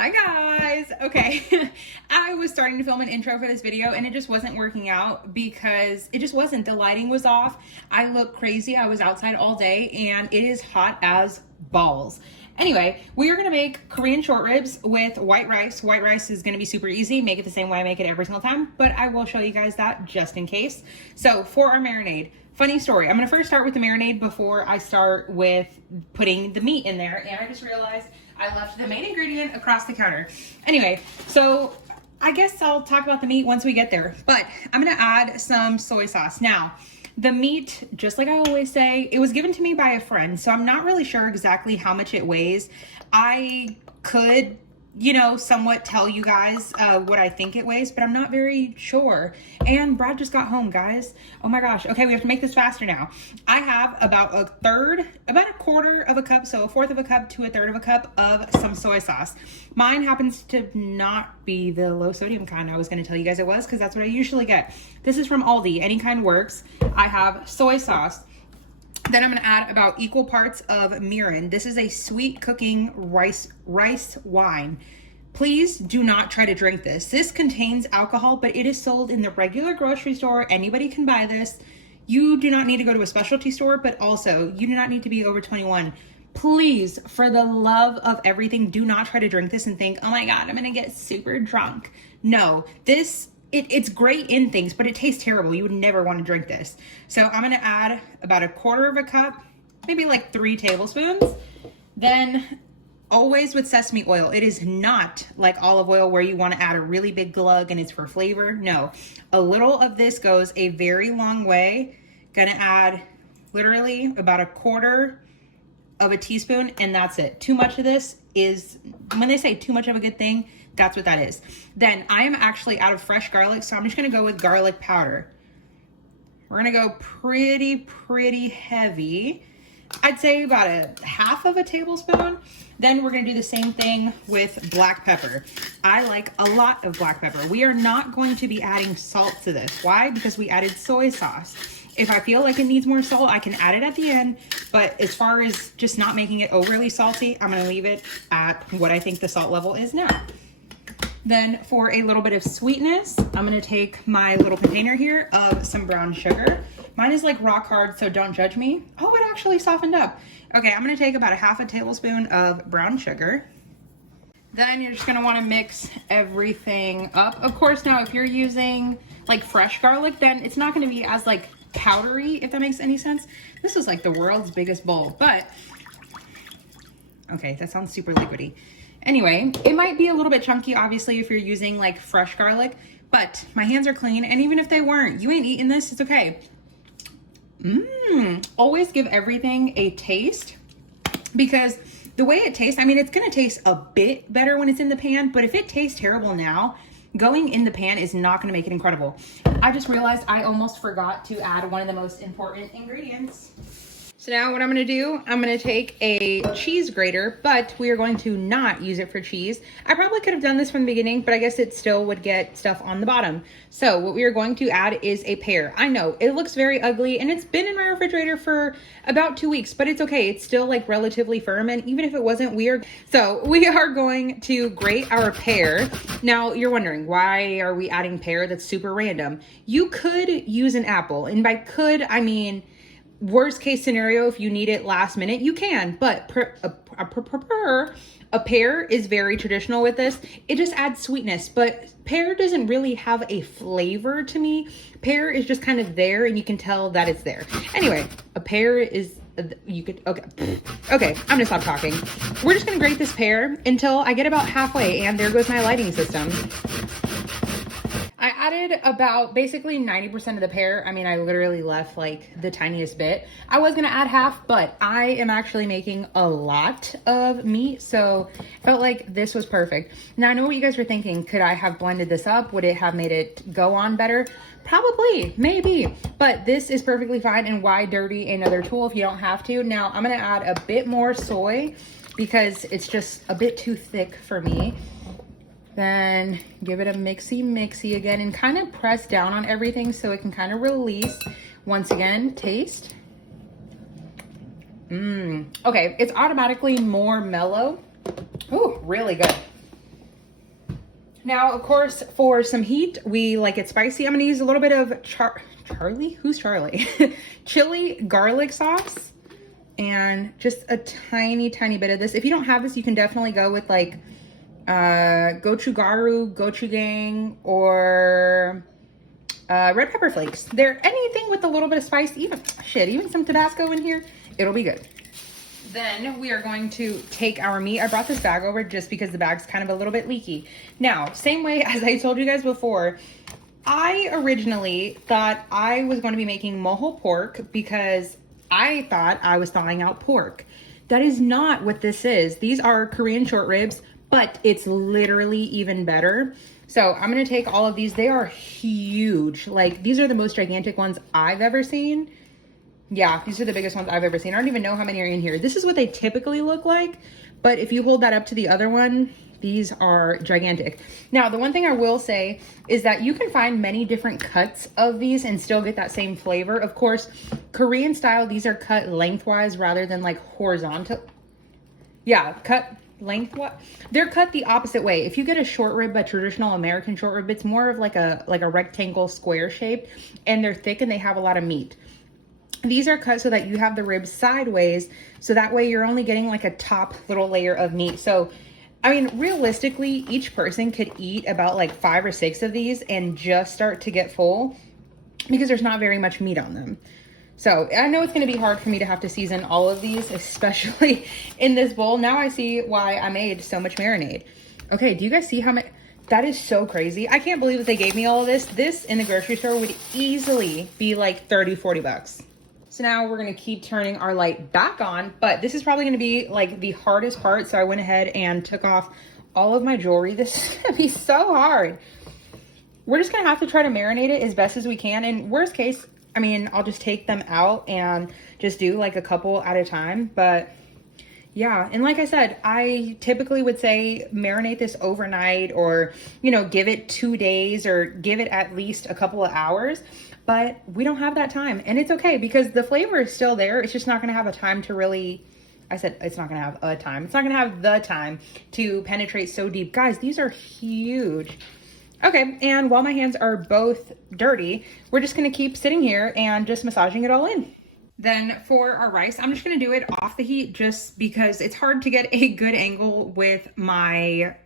Hi guys. Okay. I was starting to film an intro for this video and it just wasn't working out because it just wasn't. The lighting was off. I look crazy. I was outside all day and it is hot as balls. Anyway, we are going to make Korean short ribs with white rice. White rice is going to be super easy. Make it the same way I make it every single time, but I will show you guys that just in case. So for our marinade, funny story. I'm going to first start with the marinade before I start with putting the meat in there. And I just realized I left the main ingredient across the counter. Anyway, so I guess I'll talk about the meat once we get there, but I'm going to add some soy sauce. Now, the meat, just like I always say, it was given to me by a friend, so I'm not really sure exactly how much it weighs. I could, somewhat tell you guys what I think it weighs, but I'm not very sure. And Brad just got home, guys. Oh my gosh. Okay, we have to make this faster now. I have about a quarter of a cup, so a fourth of a cup to a third of a cup of some soy sauce. Mine happens to not be the low sodium kind I was going to tell you guys it was, because that's what I usually get. This is from Aldi. Any kind works. I have soy sauce. Then I'm going to add about equal parts of mirin. This is a sweet cooking rice wine. Please do not try to drink this. This contains alcohol, but it is sold in the regular grocery store. Anybody can buy this. You do not need to go to a specialty store, but also you do not need to be over 21. Please, for the love of everything, do not try to drink this and think, oh my God, I'm going to get super drunk. No, it's great in things, but it tastes terrible. You would never want to drink this. So I'm going to add about a quarter of a cup, maybe like 3 tablespoons. Then always with sesame oil. It is not like olive oil where you want to add a really big glug and it's for flavor. No, a little of this goes a very long way. Gonna add literally about a quarter of a teaspoon and that's it. Too much of this is, when they say too much of a good thing, that's what that is. Then I am actually out of fresh garlic, so I'm just gonna go with garlic powder. We're gonna go pretty heavy. I'd say about a half of a tablespoon. Then we're gonna do the same thing with black pepper. I like a lot of black pepper. We are not going to be adding salt to this. Why? Because we added soy sauce. If I feel like it needs more salt, I can add it at the end. But as far as just not making it overly salty, I'm gonna leave it at what I think the salt level is now. Then for a little bit of sweetness, I'm gonna take my little container here of some brown sugar. Mine is like rock hard, so don't judge me. Oh, it actually softened up. Okay, I'm gonna take about a half a tablespoon of brown sugar. Then you're just gonna wanna mix everything up. Of course, now if you're using like fresh garlic, then it's not gonna be as like powdery, if that makes any sense. This is like the world's biggest bowl, but okay, that sounds super liquidy. Anyway, it might be a little bit chunky, obviously, if you're using like fresh garlic, but my hands are clean. And even if they weren't, you ain't eating this, it's okay. Always give everything a taste, because the way it tastes, I mean, it's gonna taste a bit better when it's in the pan, but if it tastes terrible now, going in the pan is not gonna make it incredible. I just realized I almost forgot to add one of the most important ingredients. So now what I'm gonna do, I'm gonna take a cheese grater, but we are going to not use it for cheese. I probably could have done this from the beginning, but I guess it still would get stuff on the bottom. So what we are going to add is a pear. I know it looks very ugly and it's been in my refrigerator for about 2 weeks, but it's okay. It's still like relatively firm. And even if it wasn't, we are going to grate our pear. Now you're wondering, why are we adding pear? That's super random. You could use an apple, and by could, I mean, worst case scenario, if you need it last minute, you can, but a pear is very traditional with this. It just adds sweetness, but pear doesn't really have a flavor to me. Pear is just kind of there and you can tell that it's there. Anyway, a pear is, okay, I'm gonna stop talking. We're just gonna grate this pear until I get about halfway, and there goes my lighting system. I added about basically 90% of the pear. I mean, I literally left like the tiniest bit. I was gonna add half, but I am actually making a lot of meat, so I felt like this was perfect. Now I know what you guys were thinking. Could I have blended this up? Would it have made it go on better? Probably, maybe, but this is perfectly fine. And why dirty another tool if you don't have to? Now I'm gonna add a bit more soy because it's just a bit too thick for me. Then give it a mixy again and kind of press down on everything so it can kind of release. Once again, taste. Okay, it's automatically more mellow. Ooh, really good. Now, of course, for some heat, we like it spicy. I'm gonna use a little bit of Charlie? Who's Charlie? Chili garlic sauce and just a tiny, tiny bit of this. If you don't have this, you can definitely go with like gochugaru, gochujang, or red pepper flakes. They're anything with a little bit of spice, even some Tabasco in here, it'll be good. Then we are going to take our meat. I brought this bag over just because the bag's kind of a little bit leaky. Now, same way as I told you guys before, I originally thought I was going to be making mojo pork because I thought I was thawing out pork. That is not what this is. These are Korean short ribs, but it's literally even better. So I'm going to take all of these. They are huge. Like, these are the most gigantic ones I've ever seen. Yeah, these are the biggest ones I've ever seen. I don't even know how many are in here. This is what they typically look like, but if you hold that up to the other one, these are gigantic. Now, the one thing I will say is that you can find many different cuts of these and still get that same flavor. Of course, Korean style, these are cut lengthwise rather than like horizontal. Yeah, cut lengthwise. They're cut the opposite way. If you get a short rib, a traditional American short rib, it's more of like a rectangle square shape, and they're thick and they have a lot of meat. These are cut so that you have the ribs sideways, so that way you're only getting like a top little layer of meat. So, I mean, realistically, each person could eat about like 5 or 6 of these and just start to get full because there's not very much meat on them. So I know it's going to be hard for me to have to season all of these, especially in this bowl. Now I see why I made so much marinade. Okay, do you guys see how much? That is so crazy. I can't believe that they gave me all of this. This in the grocery store would easily be like 30, 40 bucks. So now we're gonna keep turning our light back on, but this is probably gonna be like the hardest part. So I went ahead and took off all of my jewelry. This is gonna be so hard. We're just gonna have to try to marinate it as best as we can. And worst case, I mean, I'll just take them out and just do like a couple at a time. But yeah, and like I said, I typically would say marinate this overnight, or, you know, give it 2 days or give it at least a couple of hours. But we don't have that time, and it's okay because the flavor is still there. It's just not going to have a time to really, I said it's not going to have a time. It's not going to have the time to penetrate so deep. Guys, these are huge. Okay, and while my hands are both dirty, we're just going to keep sitting here and just massaging it all in. Then for our rice, I'm just going to do it off the heat just because it's hard to get a good angle with my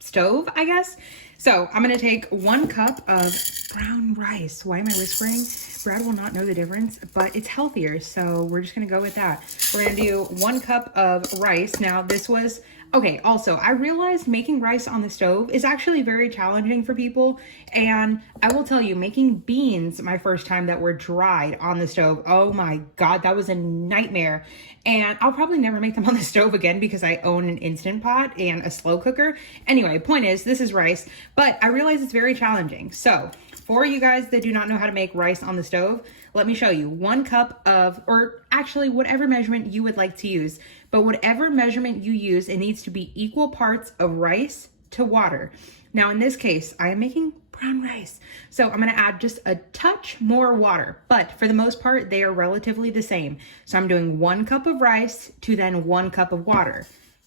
stove, I guess. So I'm going to take 1 cup of brown rice. Why am I whispering? Brad will not know the difference, but it's healthier. So we're just going to go with that. We're going to do 1 cup of rice. Now this was, okay, also I realized making rice on the stove is actually very challenging for people. And I will tell you, making beans my first time that were dried on the stove, oh my God, that was a nightmare. And I'll probably never make them on the stove again because I own an Instant Pot and a slow cooker. Anyway, point is, this is rice, but I realize it's very challenging. So for you guys that do not know how to make rice on the stove, let me show you. 1 cup of, or actually whatever measurement you would like to use, but whatever measurement you use, it needs to be equal parts of rice to water. Now in this case, I am making brown rice, so I'm gonna add just a touch more water, but for the most part, they are relatively the same. So I'm doing 1 cup of rice to then 1 cup of water.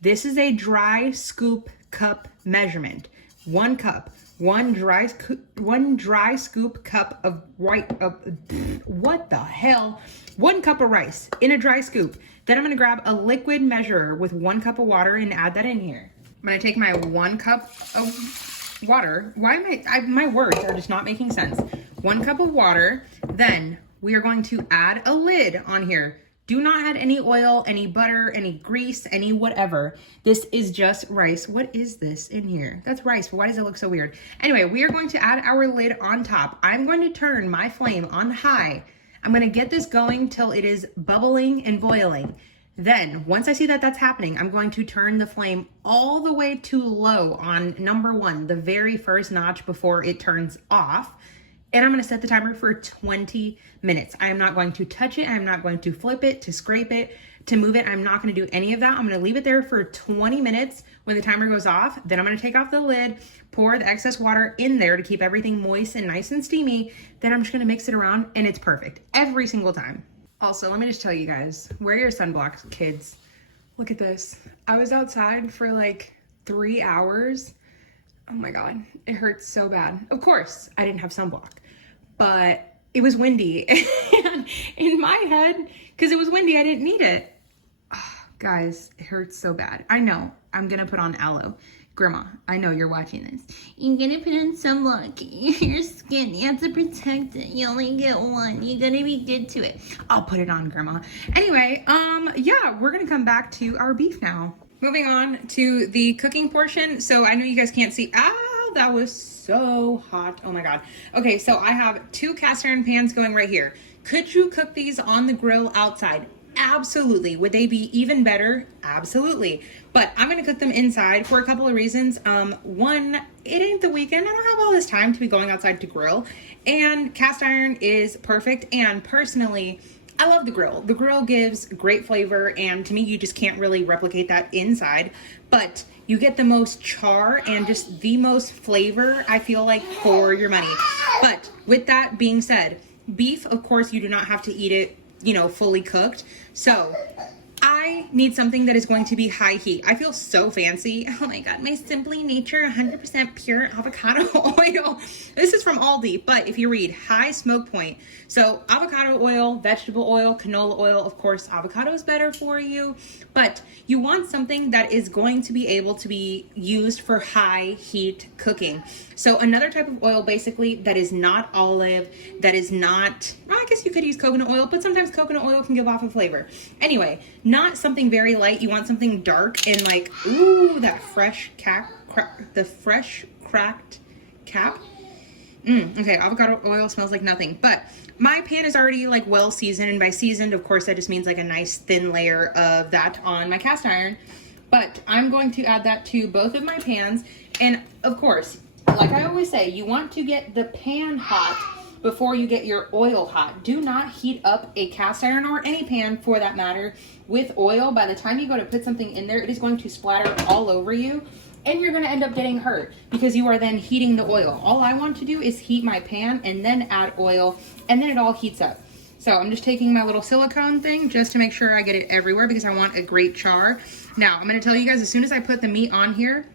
This is a dry scoop cup measurement. 1 cup. One dry scoop cup of what the hell? 1 cup of rice in a dry scoop. Then I'm gonna grab a liquid measurer with 1 cup of water and add that in here. I'm gonna take my 1 cup of water. Why am my words are just not making sense. 1 cup of water. Then we are going to add a lid on here. Do not add any oil, any butter, any grease, any whatever. This is just rice. What is this in here? That's rice, but why does it look so weird? Anyway, we are going to add our lid on top. I'm going to turn my flame on high. I'm going to get this going till it is bubbling and boiling. Then, once I see that that's happening, I'm going to turn the flame all the way to low on number 1, the very first notch before it turns off. And I'm gonna set the timer for 20 minutes. I am not going to touch it. I'm not going to flip it, to scrape it, to move it. I'm not gonna do any of that. I'm gonna leave it there for 20 minutes. When the timer goes off, then I'm gonna take off the lid, pour the excess water in there to keep everything moist and nice and steamy. Then I'm just gonna mix it around and it's perfect every single time. Also, let me just tell you guys, wear your sunblock, kids. Look at this. I was outside for like 3 hours. Oh my God, it hurts so bad. Of course, I didn't have sunblock, but it was windy. And in my head, because it was windy, I didn't need it. Oh, guys, it hurts so bad. I know, I'm gonna put on aloe. Grandma, I know you're watching this. You're gonna put on sunblock. Your skin, you have to protect it. You only get one. You gotta be good to it. I'll put it on, Grandma. Anyway, yeah, we're gonna come back to our beef now. Moving on to the cooking portion. So I know you guys can't see. Ah, that was so hot. Oh my God. Okay, so I have 2 cast iron pans going right here. Could you cook these on the grill outside? Absolutely. Would they be even better? Absolutely. But I'm going to cook them inside for a couple of reasons. One, it ain't the weekend. I don't have all this time to be going outside to grill. And cast iron is perfect. And personally, I love the grill. The grill gives great flavor. And to me, you just can't really replicate that inside. But you get the most char and just the most flavor, I feel like, for your money. But with that being said, beef, of course, you do not have to eat it, you know, fully cooked. So I need something that is going to be high heat. I feel so fancy. Oh my God, my Simply Nature 100% pure avocado oil. This is from Aldi, but if you read high smoke point, so avocado oil, vegetable oil, canola oil, of course, avocado is better for you, but you want something that is going to be able to be used for high heat cooking. So another type of oil basically that is not olive, that is not, well, I guess you could use coconut oil, but sometimes coconut oil can give off a flavor. Anyway, not something very light. You want something dark and like, ooh, that fresh the fresh cracked cap. Okay, avocado oil smells like nothing, but my pan is already like well seasoned, and by seasoned, of course, that just means like a nice thin layer of that on my cast iron. But I'm going to add that to both of my pans, and of course, like I always say, you want to get the pan hot before you get your oil hot. Do not heat up a cast iron or any pan for that matter with oil. By the time you go to put something in there, it is going to splatter all over you and you're going to end up getting hurt because you are then heating the oil. All I want to do is heat my pan and then add oil and then it all heats up. So I'm just taking my little silicone thing just to make sure I get it everywhere because I want a great char. Now I'm going to tell you guys, as soon as I put the meat on here,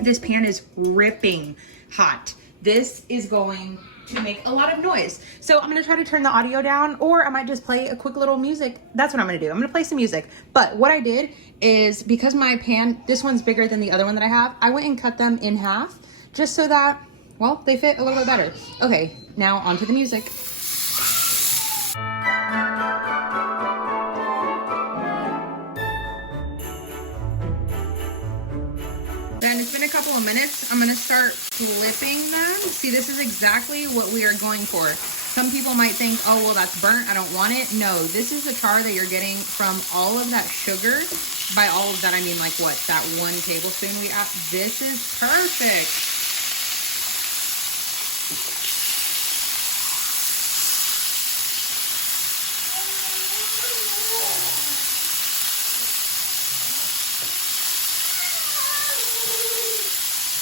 this pan is ripping hot. This is going to make a lot of noise. So I'm going to try to turn the audio down, or I might just play a quick little music. That's what I'm going to do. I'm going to play some music. But what I did is, because my pan, this one's bigger than the other one that I have, I went and cut them in half just so that, well, they fit a little bit better. Okay, now on to the music. Then it's been a couple of minutes. I'm gonna start flipping them. See, this is exactly what we are going for. Some people might think, oh, well, that's burnt, I don't want it. No, this is the char that you're getting from all of that sugar. By all of that, I mean like what, that 1 tablespoon we add. This is perfect.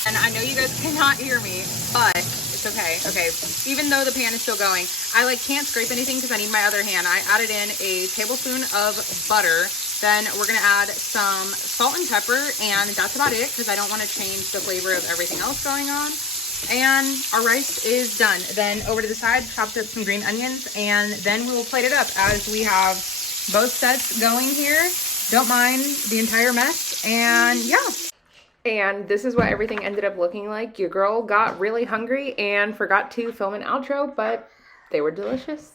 And I know you guys cannot hear me, but it's okay. Okay, even though the pan is still going, I like can't scrape anything because I need my other hand. I added in a tablespoon of butter. Then we're gonna add some salt and pepper, and that's about it because I don't want to change the flavor of everything else going on. And our rice is done. Then over to the side, chopped up some green onions, and then we will plate it up as we have both sets going here. Don't mind the entire mess, and yeah. And this is what everything ended up looking like. Your girl got really hungry and forgot to film an outro, but they were delicious.